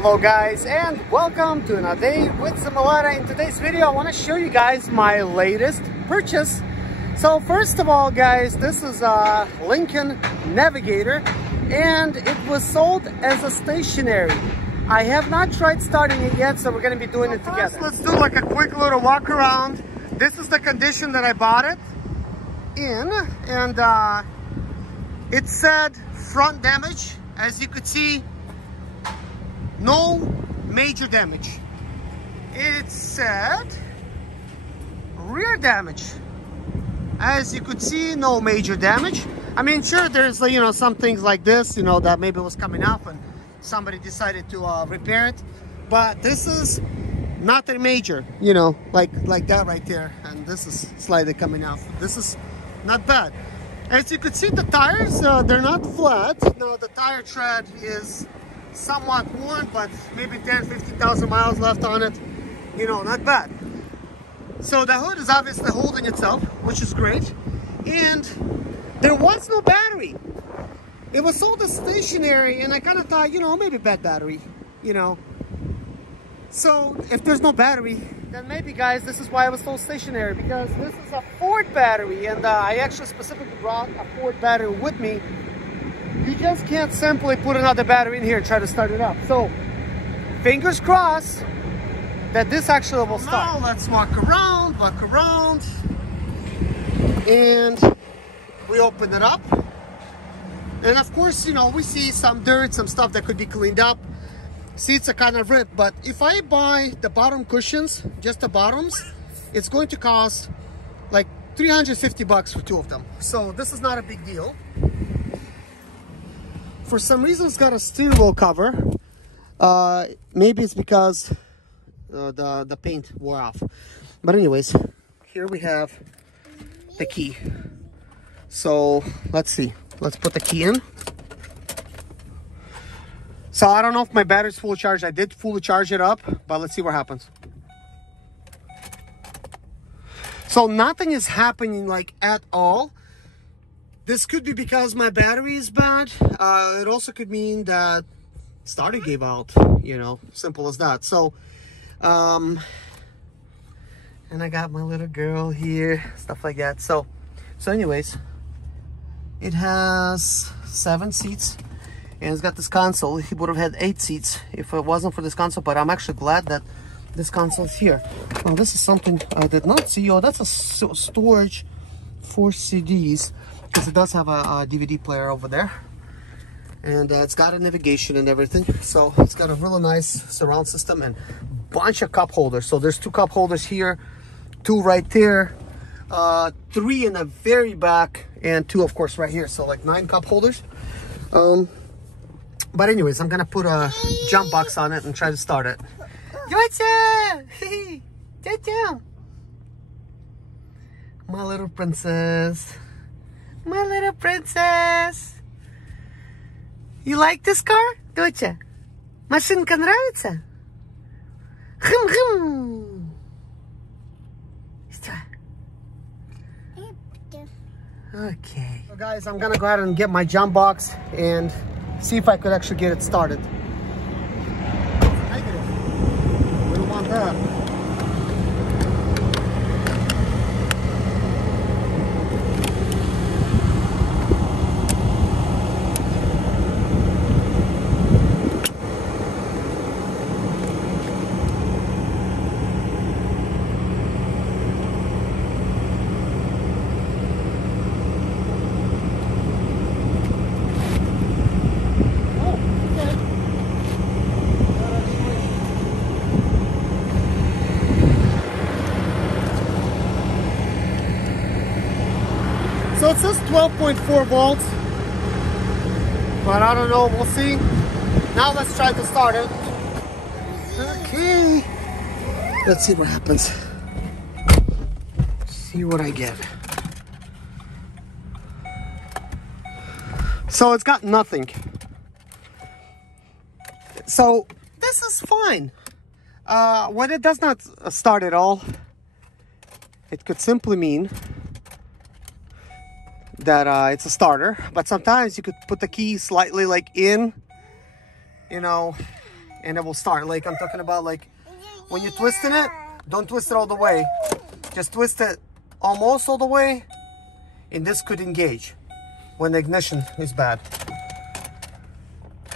Hello guys, and welcome to another day with Zimaleta. In today's video I want to show you guys my latest purchase. So first of all guys, this is a Lincoln Navigator and it was sold as a stationary. I have not tried starting it yet, so we're going to be doing it together. First, let's do like a quick little walk around. This is the condition that I bought it in, and it said front damage. As you could see, no major damage. It said rear damage. As you could see, no major damage. I mean, sure, there's some things like this, that maybe was coming off and somebody decided to repair it, but this is nothing major, like that right there, and this is slightly coming off. This is not bad. As you could see, the tires, they're not flat. Now the tire tread is somewhat worn, but maybe 10-15,000 miles left on it. Not bad. So the hood is obviously holding itself, which is great. And there was no battery. It was sold as stationary, and I kind of thought, maybe bad battery, So if there's no battery, then maybe, guys, this is why it was sold stationary, because this is a Ford battery, and I actually specifically brought a Ford battery with me. You just can't simply put another battery in here and try to start it up. So fingers crossed that this actually will start. Now let's walk around, and we open it up. And of course, we see some dirt, some stuff that could be cleaned up. Seats are kind of ripped, but if I buy the bottom cushions, just the bottoms, it's going to cost like 350 bucks for two of them. So this is not a big deal. For some reason, it's got a steering wheel cover. Maybe it's because the paint wore off. But anyways, here we have the key. So let's see. Let's put the key in. So I don't know if my battery's fully charged. I did fully charge it up, but let's see what happens. So nothing is happening like at all. This could be because my battery is bad. It also could mean that starter gave out, simple as that. So, and I got my little girl here, stuff like that. So anyways, it has 7 seats. And it's got this console. He would have had 8 seats if it wasn't for this console, but I'm actually glad that this console is here. Well, this is something I did not see. Oh, that's a storage for CDs, because it does have a DVD player over there. And it's got a navigation and everything. So it's got a really nice surround system and bunch of cup holders. So there's 2 cup holders here, 2 right there, 3 in the very back, and 2 of course right here. So like 9 cup holders. But anyways, I'm gonna put a jump box on it and try to start it. Georgia! Hey, Georgia! My little princess. My little princess. You like this car, Georgia? Машинка нравится? Хм-хм. Okay. So guys, I'm gonna go ahead and get my jump box and see if I could actually get it started. Negative. We don't want that. So it says 12.4 volts, but I don't know, we'll see. Now let's try to start it. Okay, let's see what happens. See what I get. So it's got nothing. So this is fine. When it does not start at all, it could simply mean that it's a starter, but sometimes you could put the key slightly like in, you know, and it will start. Like I'm talking about, like when you're twisting it, don't twist it all the way. Just twist it almost all the way, and this could engage when the ignition is bad.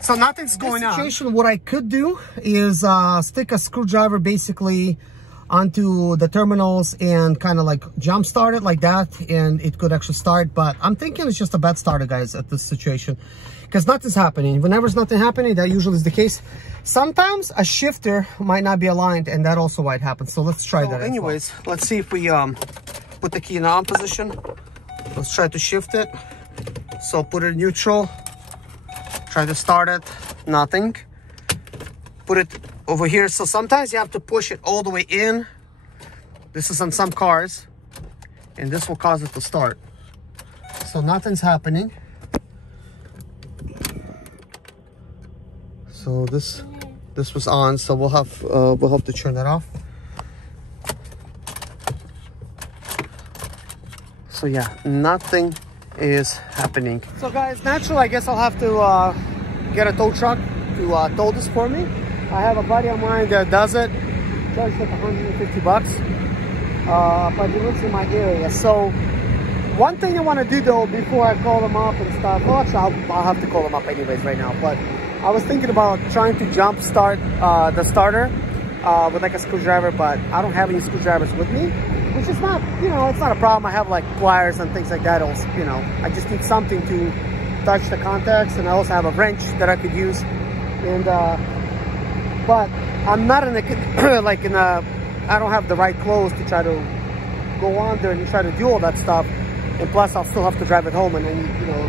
So nothing's going on. What I could do is stick a screwdriver basically onto the terminals and kind of like jump start it like that, and it could actually start. But I'm thinking it's just a bad starter, guys, at this situation, because nothing's happening. Whenever there's nothing happening, that usually is the case. Sometimes a shifter might not be aligned, and that also might happen. So let's try that. Anyways, let's see if we put the key in on position. Let's try to shift it. So put it in neutral. Try to start it. Nothing. Put it over here. So sometimes you have to push it all the way in. This is on some cars, and this will cause it to start. So nothing's happening. So this was on, so we'll have to turn that off. So yeah, nothing is happening. So guys, naturally, I guess I'll have to get a tow truck to tow this for me. I have a buddy of mine that does it. Charges like 150 bucks. But he lives in my area. So one thing I want to do though, before I call him up and stuff, well actually I'll have to call him up anyways right now, but I was thinking about trying to jump start the starter with like a screwdriver, but I don't have any screwdrivers with me, which is not, you know, it's not a problem. I have like pliers and things like that. Also, you know, I just need something to touch the contacts, and I also have a wrench that I could use. And but I'm not in a like in a, I don't have the right clothes to try to go on there and try to do all that stuff. And plus, I'll still have to drive it home, and then, you know,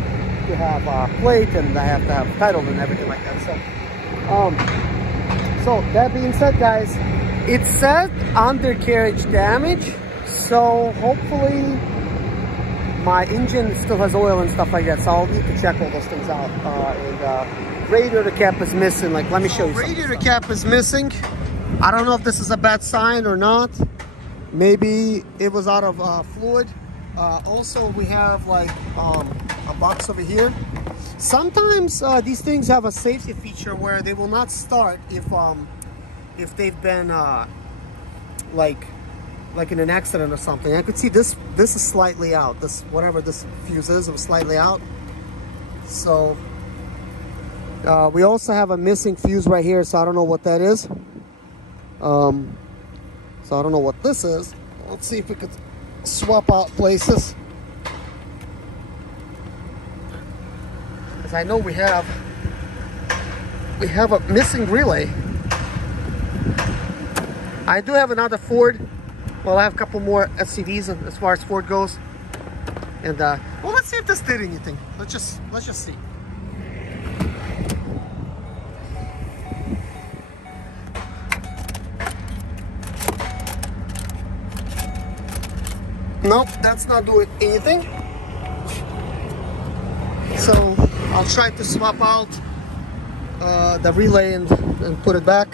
to have a plate, and I have to have title and everything like that. So that being said, guys, it said undercarriage damage, so hopefully my engine still has oil and stuff like that, so I'll need to check all those things out. And radiator cap is missing. Like, let me show you. Radiator cap is missing. I don't know if this is a bad sign or not. Maybe it was out of fluid. Also, we have like a box over here. Sometimes these things have a safety feature where they will not start if they've been like in an accident or something. I could see this is slightly out. This, whatever this fuse is, it was slightly out. So we also have a missing fuse right here, so I don't know what that is. So I don't know what this is. Let's see if we could swap out places. Because I know we have a missing relay. I do have another Ford. Well, I have a couple more SUVs as far as Ford goes. And well, let's see if this did anything. Let's just see. Nope, that's not doing anything. So I'll try to swap out the relay and put it back.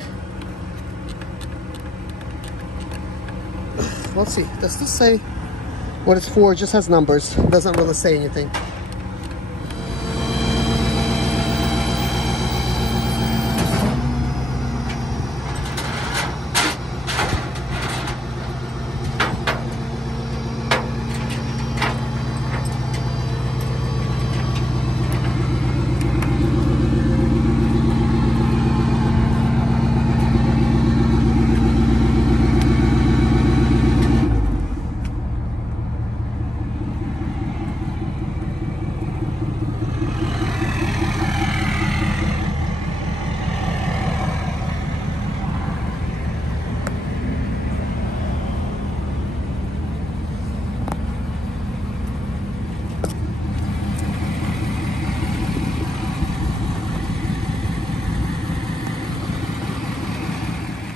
Let's see, does this say what it's for? It just has numbers. It doesn't really say anything.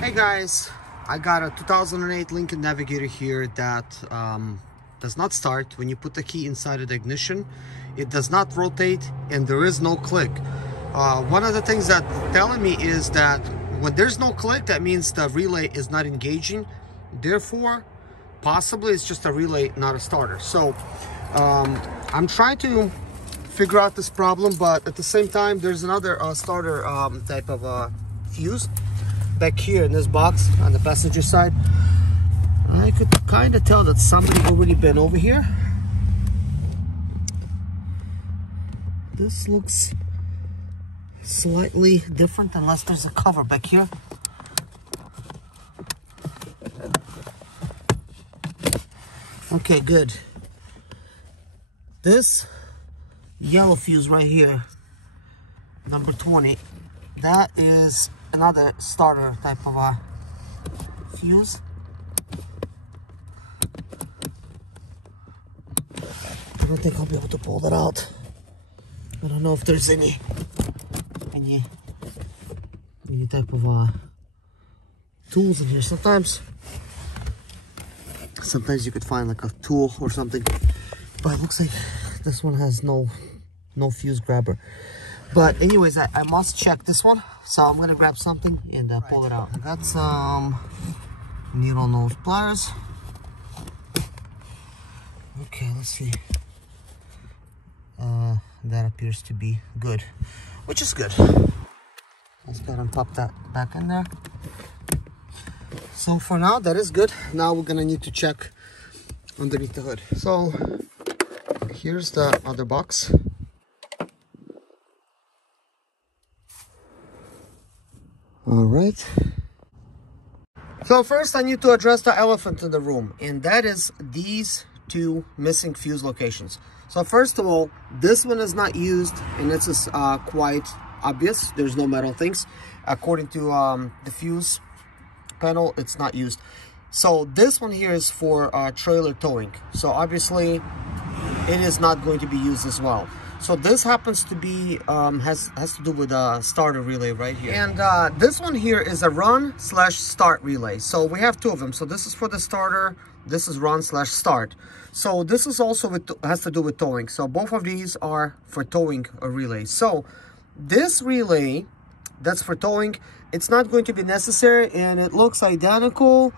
Hey guys, I got a 2008 Lincoln Navigator here that does not start. When you put the key inside of the ignition, it does not rotate and there is no click. One of the things that telling me is that when there's no click, that means the relay is not engaging. Therefore, possibly it's just a relay, not a starter. So I'm trying to figure out this problem, but at the same time, there's another starter type of fuse back here in this box on the passenger side. I could kind of tell that somebody already been over here. This looks slightly different unless there's a cover back here. Okay, good. This yellow fuse right here, number 20, that is another starter type of a fuse. I don't think I'll be able to pull that out. I don't know if there's any type of tools in here. Sometimes you could find like a tool or something, but it looks like this one has no fuse grabber. But anyways, I must check this one, so I'm gonna grab something and pull it out. I got some needle nose pliers. Okay, let's see. That appears to be good, which is good. Let's go ahead and pop that back in there. So for now, that is good. Now we're gonna need to check underneath the hood. So here's the other box. All right. So first I need to address the elephant in the room, and that is these two missing fuse locations. So first of all, this one is not used, and this is quite obvious. There's no metal things. According to the fuse panel, it's not used. So this one here is for trailer towing. So obviously it is not going to be used as well. So this happens to be has to do with a starter relay right here. And this one here is a run/start relay. So we have two of them. So this is for the starter. This is run/start. So this is also has to do with towing. So both of these are for towing a relay. So this relay that's for towing, it's not going to be necessary, and it looks identical,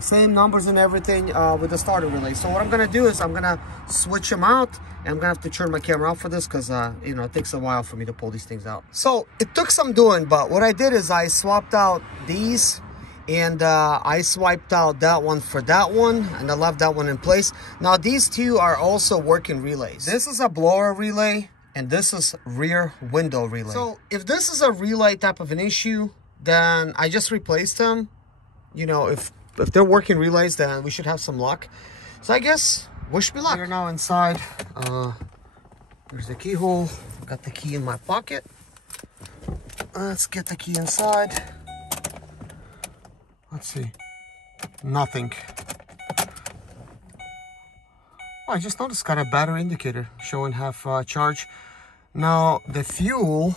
same numbers and everything with the starter relay. So what I'm gonna do is I'm gonna switch them out, and I'm gonna have to turn my camera off for this because you know, it takes a while for me to pull these things out. So it took some doing, but what I did is I swapped out these, and I swiped out that one for that one, and I left that one in place. Now these two are also working relays. This is a blower relay, and this is rear window relay. So if this is a relay type of an issue, then I just replaced them. You know, if they're working relays, then we should have some luck. So I guess wish me luck. We're now inside. There's the keyhole. Got the key in my pocket. Let's get the key inside. Let's see. Nothing. Oh, I just noticed got a battery indicator showing half charge. Now the fuel.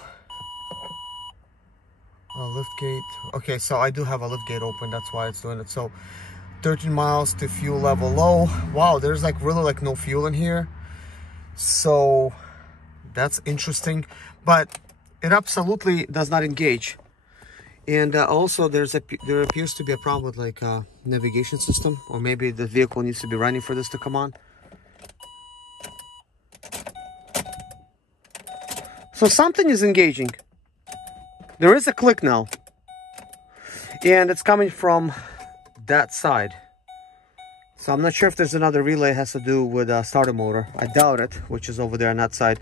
Lift gate. Okay, so I do have a lift gate open. That's why it's doing it. So 13 miles to fuel level low. Wow, there's like really like no fuel in here. So that's interesting, but it absolutely does not engage. And also there appears to be a problem with like navigation system, or maybe the vehicle needs to be running for this to come on. So something is engaging. There is a click now, and it's coming from that side. So I'm not sure if there's another relay has to do with a starter motor. I doubt it, which is over there on that side.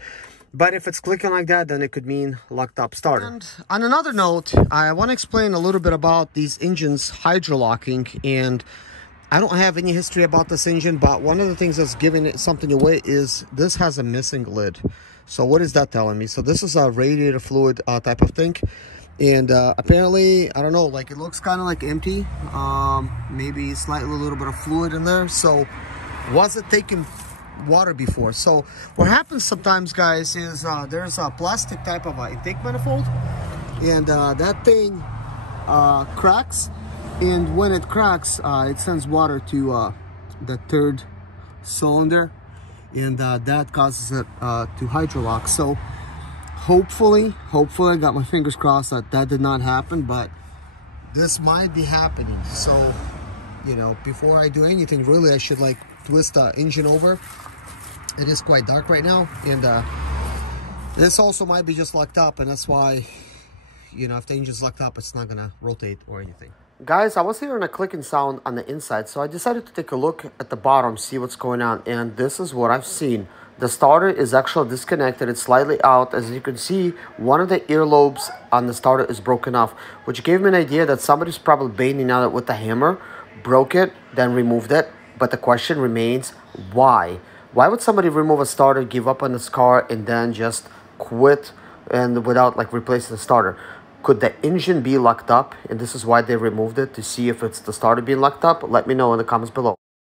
But if it's clicking like that, then it could mean locked up starter. And on another note, I want to explain a little bit about these engines hydrolocking. And I don't have any history about this engine, but one of the things that's giving it something away is this has a missing lid. So what is that telling me? So this is a radiator fluid type of thing. And apparently, I don't know, like it looks kind of like empty. Maybe slightly a little bit of fluid in there. So was it taking water before? So what happens sometimes, guys, is there's a plastic type of intake manifold, and that thing cracks, and when it cracks, it sends water to the third cylinder, and that causes it to hydrolock. So hopefully I got my fingers crossed that did not happen, but this might be happening. So, you know, before I do anything, really, I should like twist the engine over. It is quite dark right now, and this also might be just locked up, and that's why, you know, if the engine's locked up, it's not gonna rotate or anything. Guys, I was hearing a clicking sound on the inside, so I decided to take a look at the bottom, see what's going on, and this is what I've seen. The starter is actually disconnected. It's slightly out. As you can see, one of the earlobes on the starter is broken off, which gave me an idea that somebody's probably banging on it with a hammer, broke it, then removed it. But the question remains, why? Why would somebody remove a starter, give up on this car, and then just quit and without like replacing the starter? Could the engine be locked up? And this is why they removed it, to see if it's the starter being locked up? Let me know in the comments below.